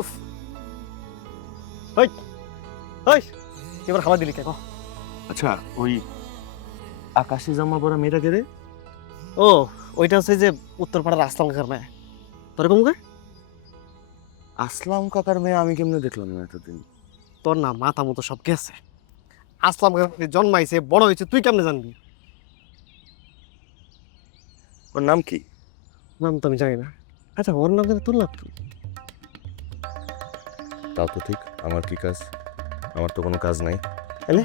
উফ, ওই ওই এবার খাবার দিলি কেন? আচ্ছা, ওই আকাশি জামা পরা মেয়েটা কে রে? ও ওইটা হচ্ছে যে উত্তরপাড়ার আসলাম কাকার মেয়ে। তোর কমুকে? আসলাম কাকার মেয়ে আমি কেমনে দেখলাম না এতদিন? তোর না মাথা মতো সব গেছে। আসলাম কাকা জন্মাইছে বড় হয়েছে তুই কেমনে জানবি? ওর নাম কি? নাম তো আমি জানি না। আচ্ছা ওর নাম জানি তোর নাম কি? তাও তো ঠিক, আমার কি কাজ? আমার তো কোনো কাজ নাই। এলে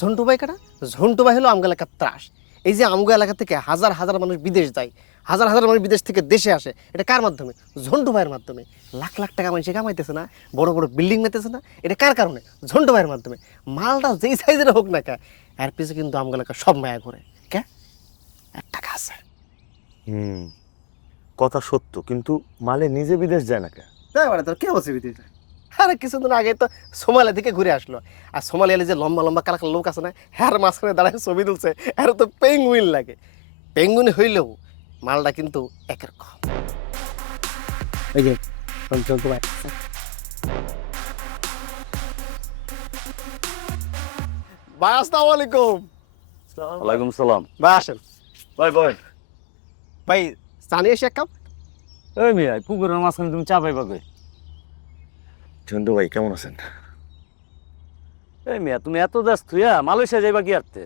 ঝন্টু ভাই কাটা? ঝন্টু ভাই হলো আমগো এলাকার ত্রাস। এই যে আমগো এলাকা থেকে হাজার হাজার মানুষ বিদেশ যায়, হাজার হাজার মানুষ বিদেশ থেকে দেশে আসে, এটা কার মাধ্যমে? ঝন্টু ভাইয়ের মাধ্যমে। লাখ লাখ টাকা মানুষ কামাইতেছে না, বড় বড় বিল্ডিং মেতেছে না, এটা কার কারণে? ঝন্টু ভাইয়ের মাধ্যমে। মালটা যেই সাইজের হোক না কে, এর পিছনে কিন্তু আমগো এলাকা সব মায়া করে। কে? এক টাকা আছে। কথা সত্য, কিন্তু মালে নিজে বিদেশ যায় না কে? তাই মানে তোর কে বলছে বিদেশে? আরে কিছুদিন আগে তো সোমালিয়া থেকে ঘুরে আসলো। আর সোমালিয়ালে যে লম্বা লম্বা কালা কালা লোক আছে না, হ্যার মাঝখানে দাঁড়ায় ছবি তুলছে, এর তো পেঙ্গুইন লাগে। পেঙ্গুইন হইলেও মালটা কিন্তু একরকম। এই যে চলতো ভাই, ভাই আসসালামু আলাইকুম। ওয়ালাইকুম সালাম। ভাই আসেন। Bye bye. ভাই চানি এসে এক কাপ। ওই মিয়া পুকুরের মাঝখানে তুমি চা পাইবা কই? ঝন্টু ভাই কেমন আছেন? এই মিয়া তুমি এত দেশ থুইয়া মালয়েশিয়া যাইবা কি আরতে?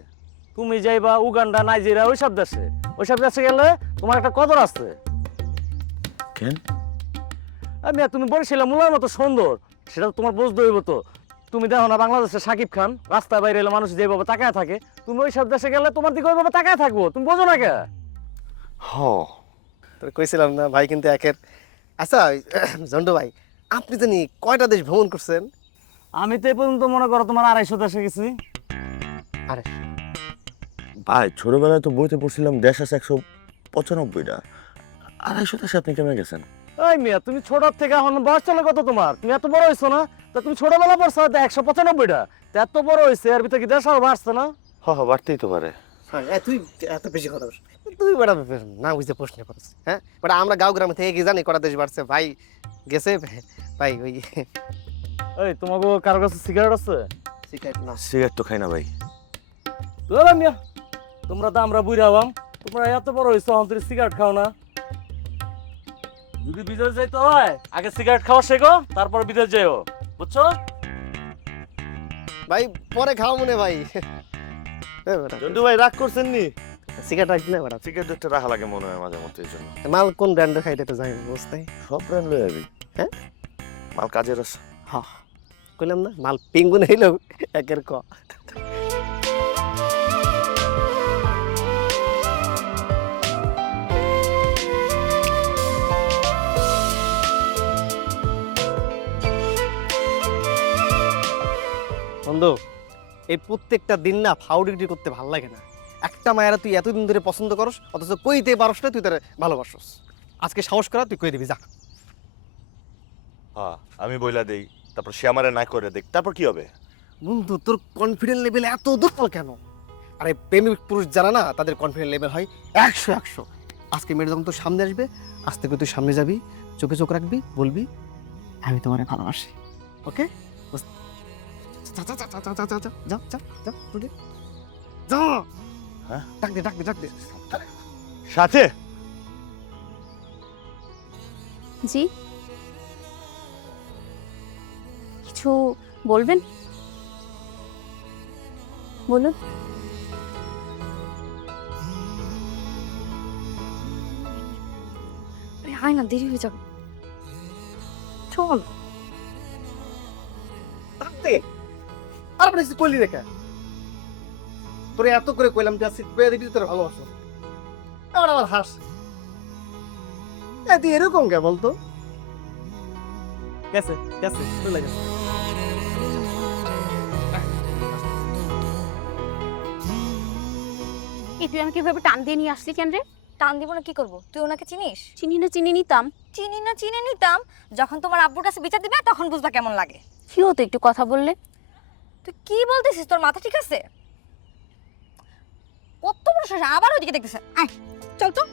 তুমি যাইবা উগান্ডা, নাইজেরিয়া ওইসব দেশে গেলে তোমার একটা কদর আছে। কেন? এই মিয়া তুমি বরিশালে মুলার মতো সুন্দর, সেটা তো তোমার বুঝতে হইব তো। তুমি দেখো না বাংলাদেশের শাকিব খান রাস্তায় বাইরে এলে মানুষ যেভাবে তাকায় থাকে, তুমি ওইসব দেশে গেলে তোমার দিকে ওইভাবে তাকায় থাকবো। তুমি বোঝো না কে? হ, তোর কইছিলাম না ভাই কিন্তু একের। আচ্ছা ঝন্টু ভাই, আপনি জানি কয়টা দেশ ভ্রমণ করছেন? আমি তো এ পর্যন্ত মনে করো তোমার 250 দেশে গেছি। আরে ভাই ছোটবেলায় তো বইতে পড়ছিলাম দেশ আছে 195টা। 250 দেশে আপনি কেমনে গেছেন? এই মিয়া তুমি ছোট থেকে এখন বয়স চলে কত তোমার? তুমি এত বড় হইছো না? তা তুমি ছোটবেলা পড়ছো 195টা, তা এত বড় হইছে এর ভিতরে কি দেশ আর বাড়ছে না? হ হ, বাড়তেই তো পারে। তুই এত বেশি কথা বলিস। তুই বেড়া না বুঝতে প্রশ্ন করিস। হ্যাঁ বেটা, আমরা গাঁও গ্রামে থেকে কি জানি কটা দেশ বাড়ছে? ভাই গেছে ভাই ওই এই তোমাকে কারো কাছে সিগারেট আছে? সিগারেট না। সিগারেট তো খাই না ভাই। তোরা মিয়া তোমরা তো আমরা বুইরা হবাম, তোমরা এত বড় হইছো এখন তুমি সিগারেট খাও না? যদি বিদেশ যাইতে হয় আগে সিগারেট খাওয়া শেখো, তারপর বিদেশ যাইও, বুঝছো? ভাই পরে খাও মনে ভাই। ঝন্টু ভাই রাগ করছেন নি? সিগারেট রাখি না বেটা। সিগারেট একটা রাখা লাগে মনে হয় মাঝে মধ্যে, এই জন্য। মাল কোন ব্র্যান্ডের খাইতে তো জানি বুঝতে। সব ব্র্যান্ড লয়ে যাবি। হ্যাঁ মাল কাজের আছে। হ্যাঁ কইলাম না মাল পেঙ্গুন হইলো একের ক। বন্ধু, এই প্রত্যেকটা দিন না ফাউডিটি করতে ভাল লাগে না। একটা মায়েরা তুই এতদিন ধরে পছন্দ করস, অথচ কইতে পারস না তুই তার ভালোবাসস। আজকে সাহস করা তুই কই দিবি, যা। হ্যাঁ, আমি বইলা দেই, তারপর সে আমারে না করে দেখ, তারপর কি হবে? বন্ধু, তোর কনফিডেন্স লেভেল এত দুর্বল কেন? আরে প্রেমিক পুরুষ যারা না, তাদের কনফিডেন্স লেভেল হয় 100-100। আজকে মেয়েটা যখন তোর সামনে আসবে, আস্তে করে তুই সামনে যাবি, চোখে চোখ রাখবি, বলবি আমি তোমারে ভালোবাসি। ওকে? যা যা যা যা যা যা যা যা যা যা উঠে যা। হ্যাঁ? ডাক দে ডাক দে ডাক দে। সাথে জি, কিছু বলবেন? বলুন। আরে আয় না, দেরি হয়ে যাবে। চল। ডাক দে। আর মানে কইলি রেখা তোরে এত করে কইলাম যে আজকে কইয়া দিবি তোর ভালোবাসো, আবার আবার হাস। তুই এরকম কে বলতো? গেছে গেছে চলে গেছে। এই তুই আমাকে এভাবে টান দিয়ে নিয়ে আসলি কেন রে? টান দিব না কি করব? তুই ওনাকে চিনিস? চিনি না চিনি নিতাম। চিনি না চিনে নিতাম, যখন তোমার আব্বুর কাছে বিচার দিবে তখন বুঝবা কেমন লাগে। কি হতো একটু কথা বললে? তুই কি বলতেছিস? তোর মাথা ঠিক আছে? কত বড় সাহস, আবার ওইদিকে দেখতেছে। আয় চল তো।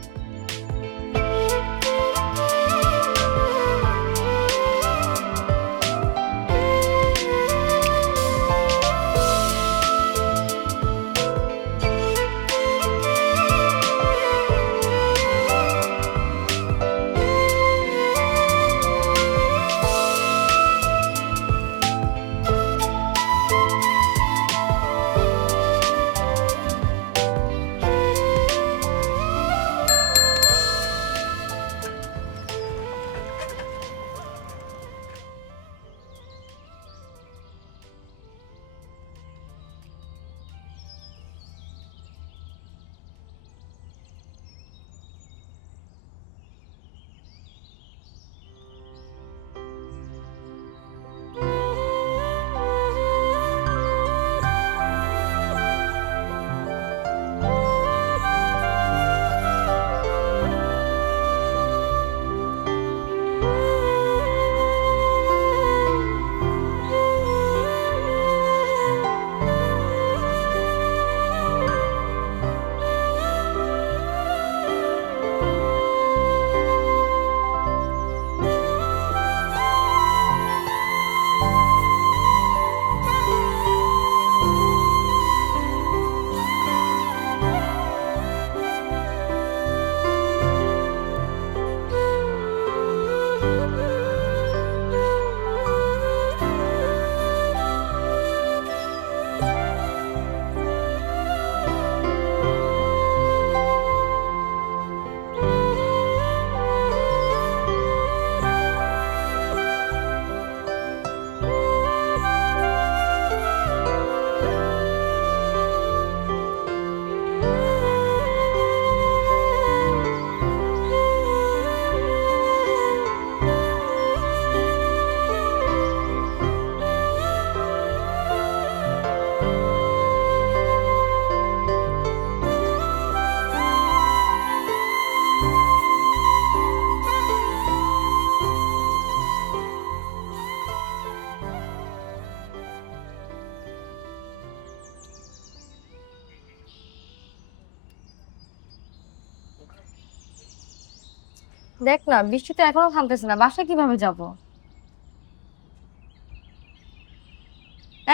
দেখ না, বৃষ্টি তো এখনো থামতেছে না, বাসায় কিভাবে যাব?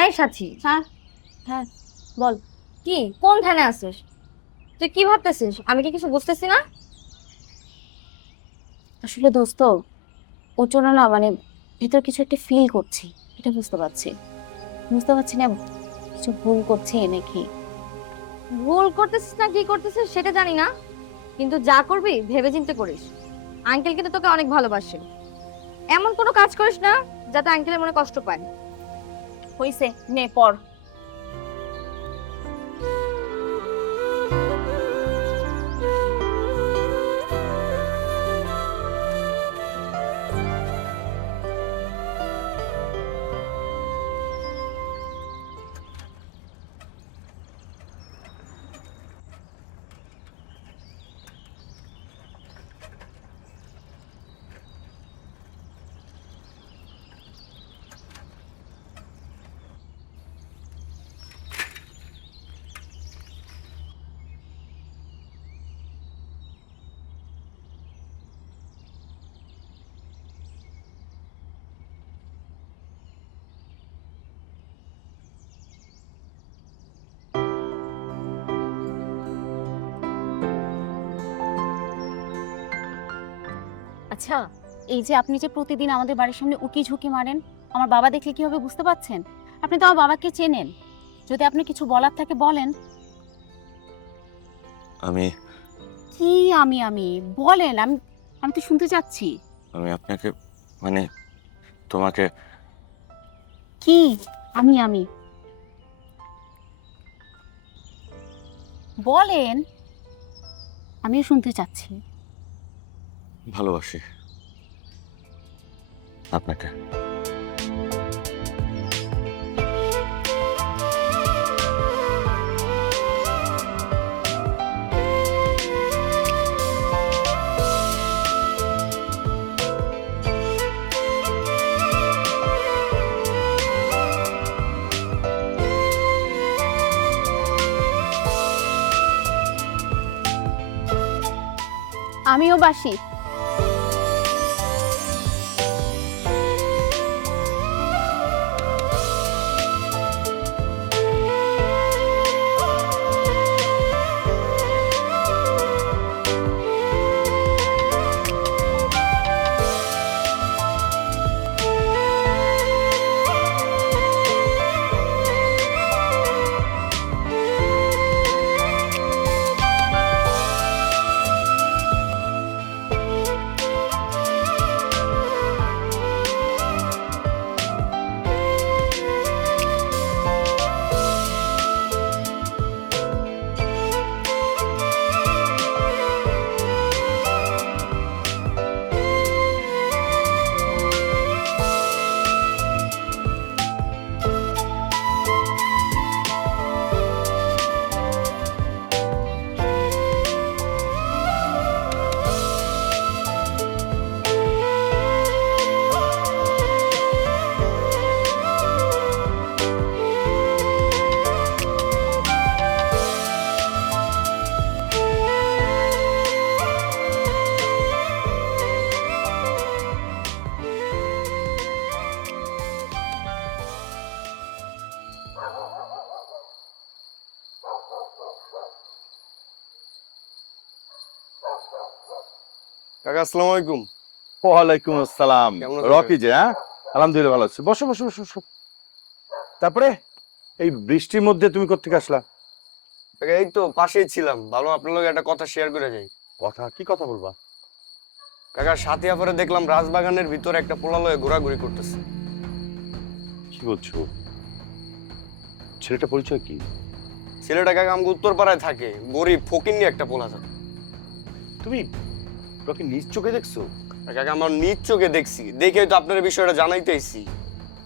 এই সাথী। হ্যাঁ হ্যাঁ বল। কি কোন ধ্যানে আছিস? তুই কি ভাবতেছিস? আমি কি কিছু বুঝতেছি না? আসলে দোস্ত, ওর জন্য না মানে ভিতর কিছু একটা ফিল করছি, এটা বুঝতে পারছি না কিছু ভুল করছি নাকি। ভুল করতেছিস না কি করতেছিস সেটা জানি না, কিন্তু যা করবি ভেবে চিন্তে করিস। আঙ্কেল কিন্তু তোকে অনেক ভালোবাসে। এমন কোনো কাজ করিস না যাতে আঙ্কেলের মনে কষ্ট পায়। হইছে, নে পড়। আচ্ছা, এই যে আপনি যে প্রতিদিন আমাদের বাড়ির সামনে উকি ঝুঁকি মারেন, আমার বাবা দেখলে কি হবে বুঝতে পারছেন? আপনি তো আমার বাবাকে চেনেন। যদি আপনি কিছু বলার থাকে বলেন। আমি কি আমি বলেন, আমি আমি তো শুনতে চাচ্ছি। আমি আপনাকে মানে তোমাকে কি আমি বলেন, আমিও শুনতে চাচ্ছি। ভালোবাসি আপনাকে। আমিও বাসি। কাকা আসসালামু আলাইকুম। ওয়ালাইকুম আসসালাম। কেমন আছেন? রকি যে, হ্যাঁ, আলহামদুলিল্লাহ ভালো আছি। বসো বসো বসো বসো। তারপরে এই বৃষ্টির মধ্যে তুমি কোত্থেকে আসলা? কাকা এই তো পাশেই ছিলাম, ভালো আপনার লগে একটা কথা শেয়ার করে যাই। কথা কি কথা বলবা? কাকা সাথিয়া পরে দেখলাম রাজবাগানের ভিতরে একটা পোলা লয়ে ঘোরাঘুরি করতেছে। কি বলছো? ছেলেটা পরিচয় কি? ছেলেটা কাকা আমাকে উত্তরপাড়ায় থাকে, গরিব ফকিন্নি একটা পোলা থাকে। তুমি রকি নিজ চোখে দেখছো? কাকা আমার নিজ চোখে দেখছি, দেখে তো আপনার এই বিষয়টা জানাইতে আইছি।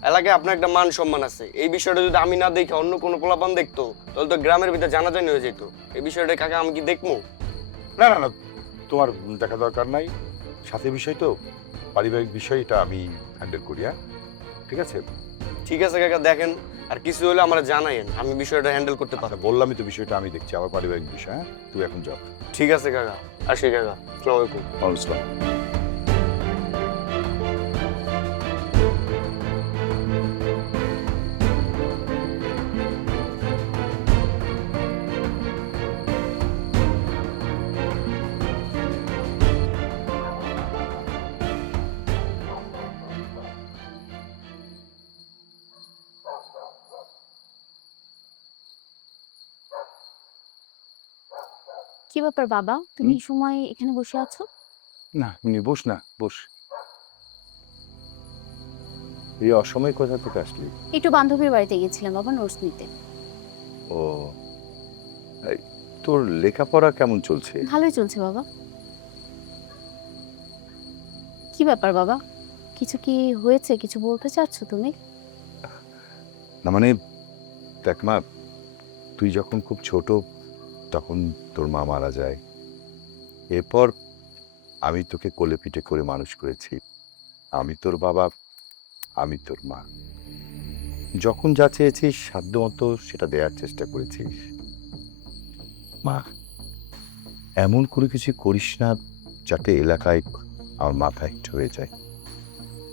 এলাকায় আপনার একটা মান সম্মান আছে, এই বিষয়টা যদি আমি না দেখে অন্য কোনো পোলাপান দেখতো তাহলে তো গ্রামের ভিতরে জানাজানি হয়ে যেত। এই বিষয়টা কাকা আমি কি দেখবো? না না না, তোমার দেখা দরকার নাই। সাথে বিষয় তো পারিবারিক বিষয়, এটা আমি হ্যান্ডেল করি। হ্যাঁ, ঠিক আছে। ঠিক আছে কাকা, দেখেন আর কিছু হলে আমার জানাইন, আমি বিষয়টা হ্যান্ডেল করতে পারবো। বললামই তো বিষয়টা আমি দেখছি, আমার পারিবারিক বিষয়। হ্যাঁ, তুই এখন যাও। ঠিক আছে কাকা, আসি কাকা, আসসালামু আলাইকুম। আসসালাম। কি ব্যাপার বাবা, তুমি এই সময় এখানে বসে আছো? না এমনি বস, না বস। এই অসময় কোথা থেকে আসলি? একটু বান্ধবীর বাড়িতে গেছিলাম বাবা, নোটস নিতে। ও, এই, তোর লেখাপড়া কেমন চলছে? ভালোই চলছে বাবা। কি ব্যাপার বাবা, কিছু কি হয়েছে? কিছু বলতে চাচ্ছ তুমি? না মানে দেখ মা, তুই যখন খুব ছোট তখন তোর মা মারা যায়। এরপর আমি তোকে কোলে পিঠে করে মানুষ করেছি। আমি তোর বাবা, আমি তোর মা। যখন যা চেয়েছিস সাধ্যমতো সেটা দেওয়ার চেষ্টা করেছিস। মা, এমন করে কিছু করিস না যাতে এলাকায় আমার মাথা হিট হয়ে যায়।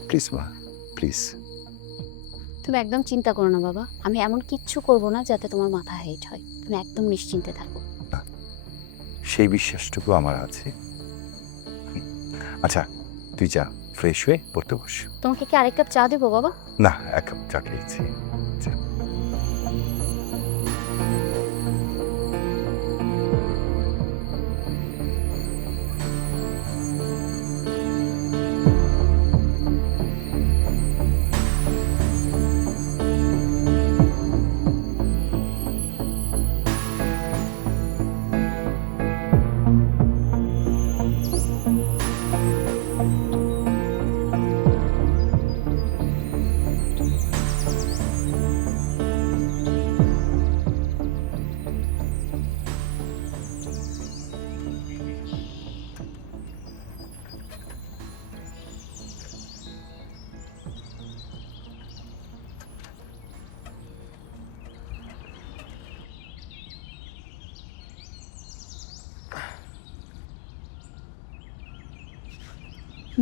প্লিজ মা, প্লিজ। তুমি একদম চিন্তা করো না বাবা, আমি এমন কিচ্ছু করব না যাতে তোমার মাথা হেট হয়। তুমি একদম নিশ্চিন্তে থাকো। সেই বিশ্বাসটুকু আমার আছে। আচ্ছা, তুই যা, ফ্রেশ হয়ে পড়তে বস। তোমাকে কি আরেক কাপ চা দেবো বাবা? না, এক কাপ চা খেয়েছি। যা।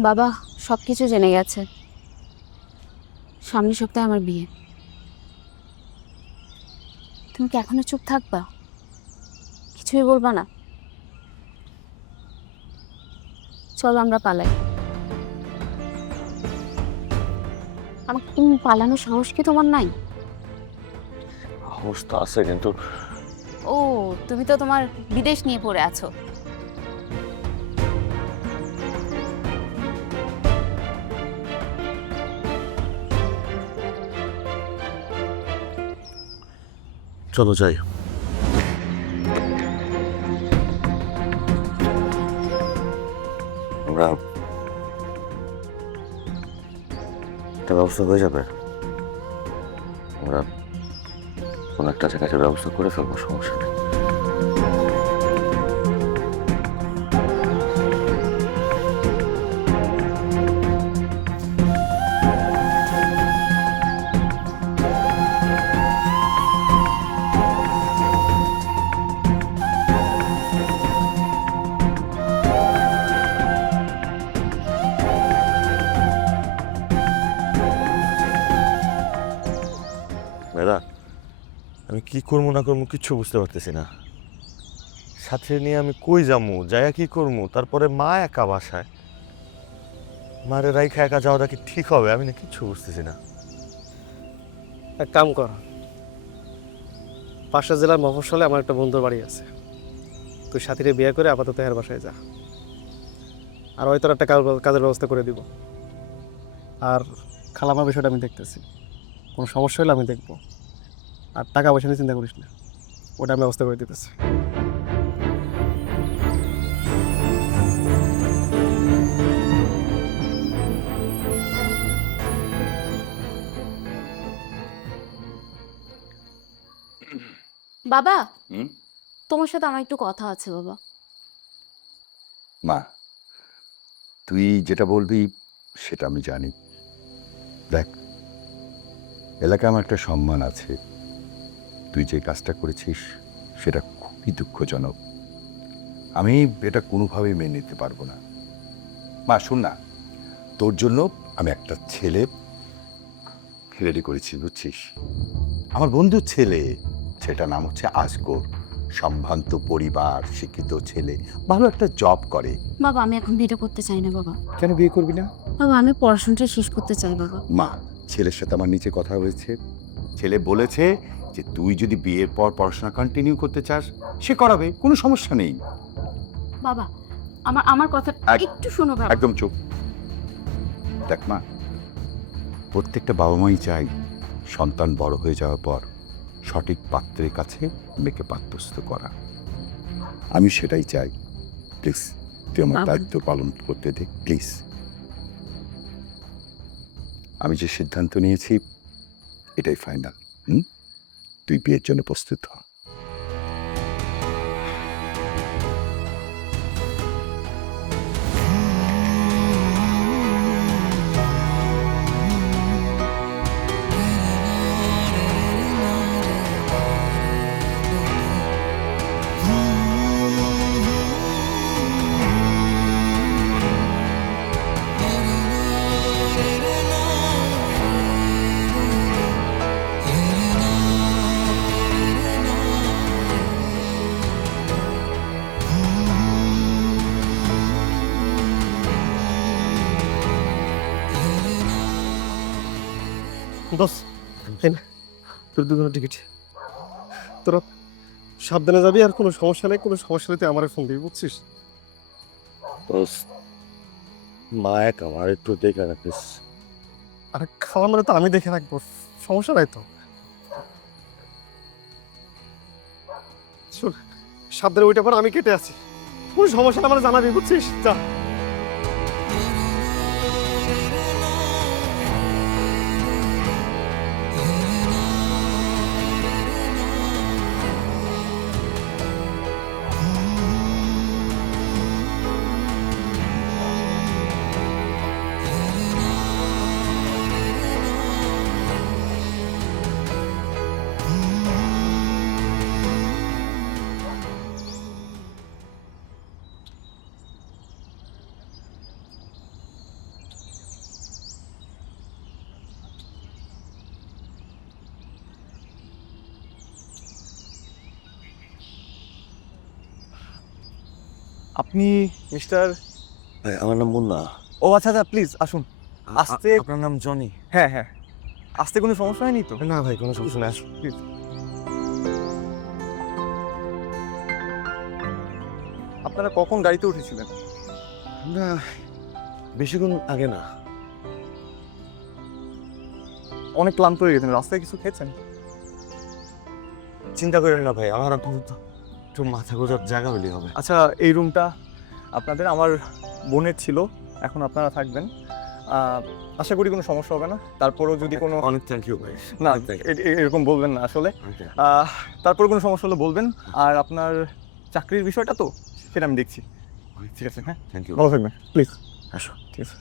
বাবা সবকিছু জেনে গেছে। সামনের সপ্তাহে আমার বিয়ে। তুমি কি এখনো চুপ থাকবা? কিছুই বলবা না? চলো আমরা পালাই। আমাকে তুমি পালানোর সাহস কি তোমার নাই? অবস্থা আছে কিন্তু ও, তুমি তো তোমার বিদেশ নিয়ে পড়ে আছো। চলো যাই। আমরা একটা ব্যবস্থা হয়ে যাবে, আমরা কোনো একটা জায়গায় ব্যবস্থা করে ফেলবো, সমস্যা নেই। মেয়েরা, আমি কি করবো না করবো কিচ্ছু বুঝতে পারতেছি না। সাথে নিয়ে আমি কই যাবো, যাইয়া কি করবো? তারপরে মা একা বাসায়, মারে রাইখা একা যাওয়াটা কি ঠিক হবে? আমি না কিচ্ছু বুঝতেছি না। এক কাম কর, পাশের জেলার মফস্বলে আমার একটা বন্ধুর বাড়ি আছে, তুই সাথীরে বিয়ে করে আপাতত এর বাসায় যা, আর হয়তো একটা কাজের ব্যবস্থা করে দিব। আর খালামার বিষয়টা আমি দেখতেছি, কোনো সমস্যা হলে আমি দেখবো। আর টাকা পয়সা নিয়ে চিন্তা করিস না, ওটা আমি ব্যবস্থা করে দিতেছি। বাবা, হুম? তোমার সাথে আমার একটু কথা আছে বাবা। মা, তুই যেটা বলবি সেটা আমি জানি। দেখ, এলাকায় আমার একটা সম্মান আছে। তুই যে কাজটা করেছিস সেটা খুবই দুঃখজনক। আমি এটা কোনোভাবেই মেনে নিতে পারবো না। মা শোন না, তোর জন্য আমি একটা ছেলে রেডি করেছি, বুঝছিস? আমার বন্ধুর ছেলে, সেটার নাম হচ্ছে আজগর। সম্ভ্রান্ত পরিবার, শিক্ষিত ছেলে, ভালো একটা জব করে। বাবা আমি এখন বিয়ে করতে চাই না বাবা। কেন বিয়ে করবি না? বাবা আমি পড়াশোনাটা শেষ করতে চাই বাবা। মা, ছেলের সাথে আমার নিচে কথা হয়েছে। ছেলে বলেছে যে তুই যদি বিয়ের পর পড়াশোনা কন্টিনিউ করতে চাস সে করাবে, কোনো সমস্যা নেই। বাবা আমার আমার কথা একটু শোনো বাবা। একদম চুপ। দেখ মা, প্রত্যেকটা বাবা মাই চাই সন্তান বড় হয়ে যাওয়ার পর সঠিক পাত্রের কাছে মেয়েকে পাত্রস্থ করা। আমি সেটাই চাই। প্লিজ তুই আমার বাবা। দায়িত্ব পালন করতে দে প্লিজ। আমি যে সিদ্ধান্ত নিয়েছি এটাই ফাইনাল। তুই বিয়ের জন্য প্রস্তুত হ। দোস্ত এই নে, তোর 2 ঘন্টা টিকিট। তোরা সাবধানে যাবি, আর কোনো সমস্যা নেই, কোনো সমস্যা হলে তুই আমারে ফোন দিবি, বুঝছিস? মা একা, আমার একটু দেখে রাখিস। আর খাওয়া মানে তো আমি দেখে রাখবো, সমস্যা নাই তো। শোন, সাবধানে ওইটা পর, আমি কেটে আছি, কোনো সমস্যা না আমার জানাবি, বুঝছিস? যা। আপনি মিস্টার? ভাই আমার নাম মুন্না। ও আচ্ছা আচ্ছা, প্লিজ আসুন। আসতে? আপনার নাম জনি? হ্যাঁ হ্যাঁ, আসতে কোনো সমস্যা হয়নি তো? না ভাই, কোনো সমস্যা নেই, আসুন। প্লিজ। আপনারা কখন গাড়িতে উঠেছিলেন? না, বেশিক্ষণ আগে না। অনেক ক্লান্ত হয়ে গেছেন, রাস্তায় কিছু খেয়েছেন? চিন্তা করেন না ভাই, আমার আপাতত একটু মাথা গোজার জায়গা হলেই হবে। আচ্ছা, এই রুমটা আপনাদের, আমার বোনের ছিল, এখন আপনারা থাকবেন। আশা করি কোনো সমস্যা হবে না। তারপরেও যদি কোনো, অনেক থ্যাংক ইউ ভাই। না অনেক thank you। এরকম বলবেন না আসলে। Okay. তারপরে কোনো সমস্যা হলে বলবেন। আর আপনার চাকরির বিষয়টা তো, সেটা আমি দেখছি। ঠিক আছে, হ্যাঁ, থ্যাংক ইউ। ভালো থাকবেন প্লিজ। আসো। ঠিক আছে।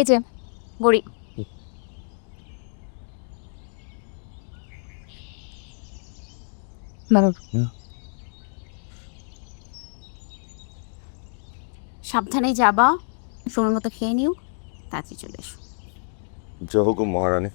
এই যে বড়ি। সাবধানে যাবা, সময় মতো খেয়ে নিও, তাড়াতাড়ি চলে এসো। জয় হুকুম মহারানী।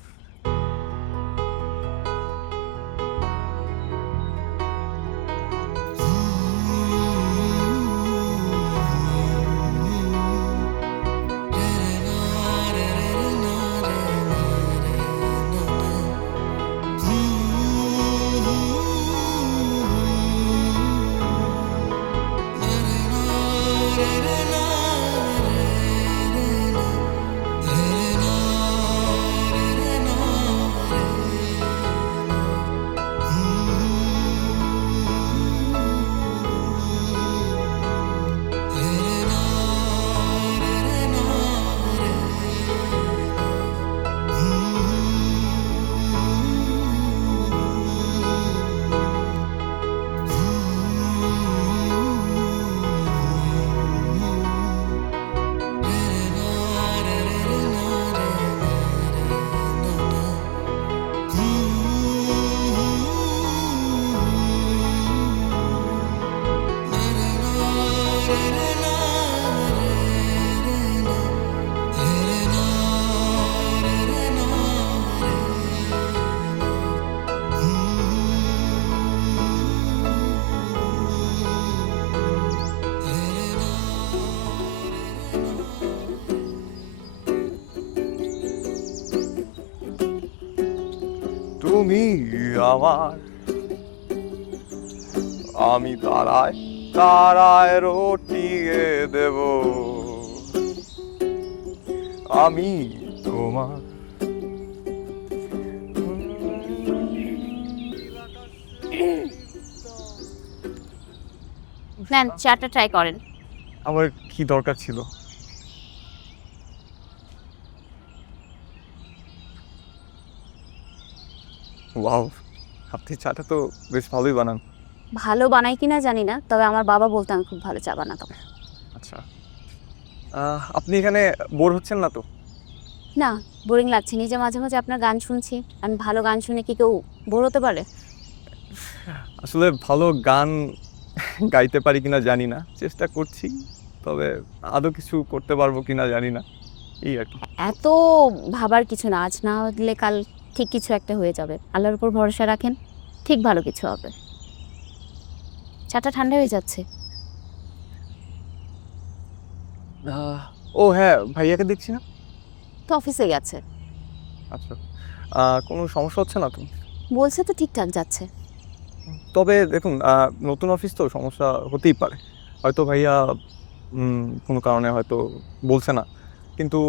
তুমি আমার, আমি তারায় তারায় রটিয়ে দেব, আমি তোমার। নেন চাটা ট্রাই করেন। আমার কি দরকার ছিল? ওয়াও, আপনি চাটা তো বেশ ভালোই বানান। ভালো বানাই কিনা জানি না, তবে আমার বাবা বলতো আমি খুব ভালো চা বানাতাম। আচ্ছা, আপনি এখানে বোর হচ্ছেন না তো? না, বোরিং লাগছে। নিজে মাঝে মাঝে আপনার গান শুনছি। আমি ভালো গান শুনে কি কেউ বোর হতে পারে? আসলে ভালো গান গাইতে পারি কিনা জানি না, চেষ্টা করছি, তবে আদৌ কিছু করতে পারবো কিনা জানি না, এই আর কি। এত ভাবার কিছু না, আজ না হলে কাল ঠিক কিছু একটা হয়ে যাবে। আল্লাহর উপর ভরসা রাখেন, ঠিক ভালো কিছু হবে। চাটা ঠান্ডা হয়ে যাচ্ছে। ও হ্যাঁ, ভাইয়াকে দেখছি না। তো অফিসে গেছে। আচ্ছা, কোনো সমস্যা হচ্ছে না তো? বলছে তো ঠিকঠাক যাচ্ছে। তবে দেখুন, নতুন অফিস তো সমস্যা হতেই পারে। হয়তো ভাইয়া কোনো কারণে হয়তো বলছে না, কিন্তু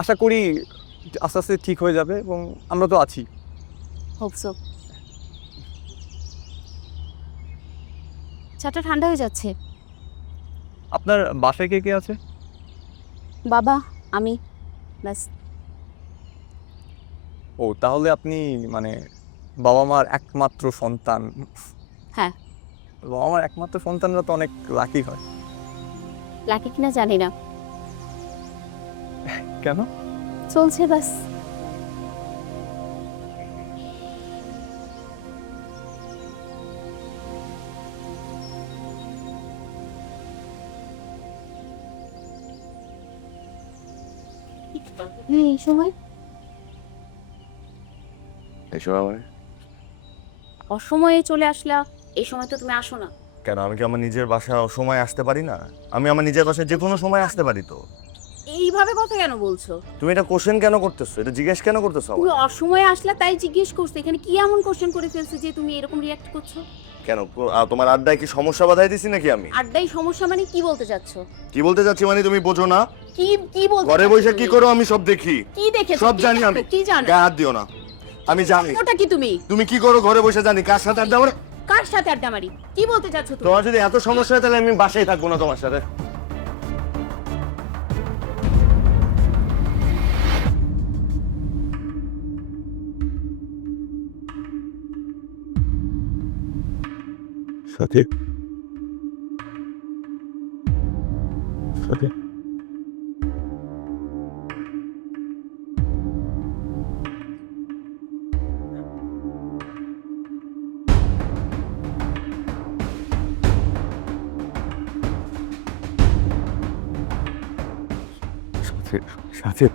আশা করি আস্তে আস্তে ঠিক হয়ে যাবে এবং আমরা তো আছি। হোপসো। চাটা ঠান্ডা হয়ে যাচ্ছে। আপনার বাসায় কে কে আছে? বাবা, আমি, ব্যাস। ও, তাহলে আপনি মানে বাবা মার একমাত্র সন্তান। হ্যাঁ। বাবা মার একমাত্র সন্তানরা তো অনেক লাকি হয়। লাকি কিনা জানি না, কেন? চলছে ব্যাস। এই সময় এসব আমার অসময়ে চলে আসলা। এই সময় তো তুমি আসো না। কেন, আমি কি আমার নিজের বাসায় সময় আসতে পারি না? আমি আমার নিজের বাসায় যে কোনো সময় আসতে পারি তো। এইভাবে কথা কেন বলছো? তুমি এটা কোশ্চেন কেন করতেছো? এটা জিজ্ঞেস কেন করতেছো তুমি আমাকে? অসময়ে আসলা তাই জিজ্ঞেস করছো। এখানে কি এমন কোশ্চেন করে ফেলছে যে তুমি এরকম রিয়াক্ট করছো? কেন, তোমার আড্ডায় কি সমস্যা বাধাই দিছি নাকি আমি? আড্ডাই সমস্যা মানে কি বলতে চাচ্ছো? কি বলতে চাচ্ছি মানে তুমি বোঝো না? কি কি বলতে ঘরে চাচ্ছো বসে কি তুমি? করো আমি সব দেখি, কি দেখেছো? সব কি জানি জানো? আমি। কি জানো? গায়ে হাত দিও না, আমি জানি। ওটা কি তুমি? তুমি কি করো ঘরে বসে জানি, কার সাথে আড্ডা মারো। কার সাথে আড্ডা মারি? কি বলতে চাচ্ছো তুমি? তোমার যদি এত সমস্যা হয় তাহলে আমি বাসায় থাকবো না তোমার সাথে। সাথে সাথে সাথে সাথে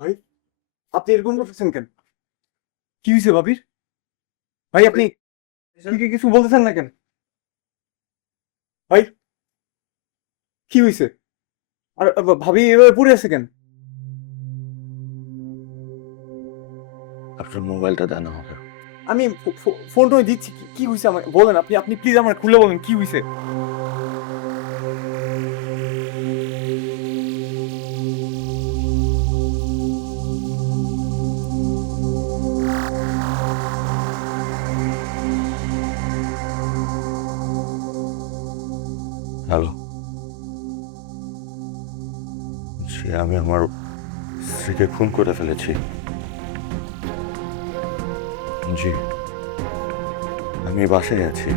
ভাই, আপনি এরকম করতেছেন কেন? কি হয়েছে ভাবির? ভাই আপনি কিছু বলতেছেন না কেন? ভাই কি হয়েছে? আর ভাবি এভাবে পড়ে আছে কেন? আপনার মোবাইলটা দেন হবে। আমি ফোনটা দিচ্ছি। কি হয়েছে আমাকে বলেন, আপনি আপনি প্লিজ আমার খুলে বলেন কি হয়েছে। হ্যালো, আমি আমার স্ত্রীকে খুন করে ফেলেছি। জি, আমি বাসায় আছি।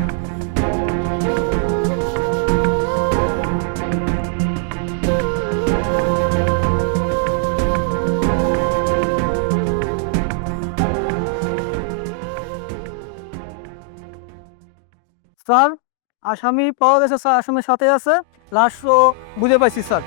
স্যার, আসামি পাওয়া গেছে স্যার, আসামির সাথে আছে, লাশও বুঝে পাইছি স্যার।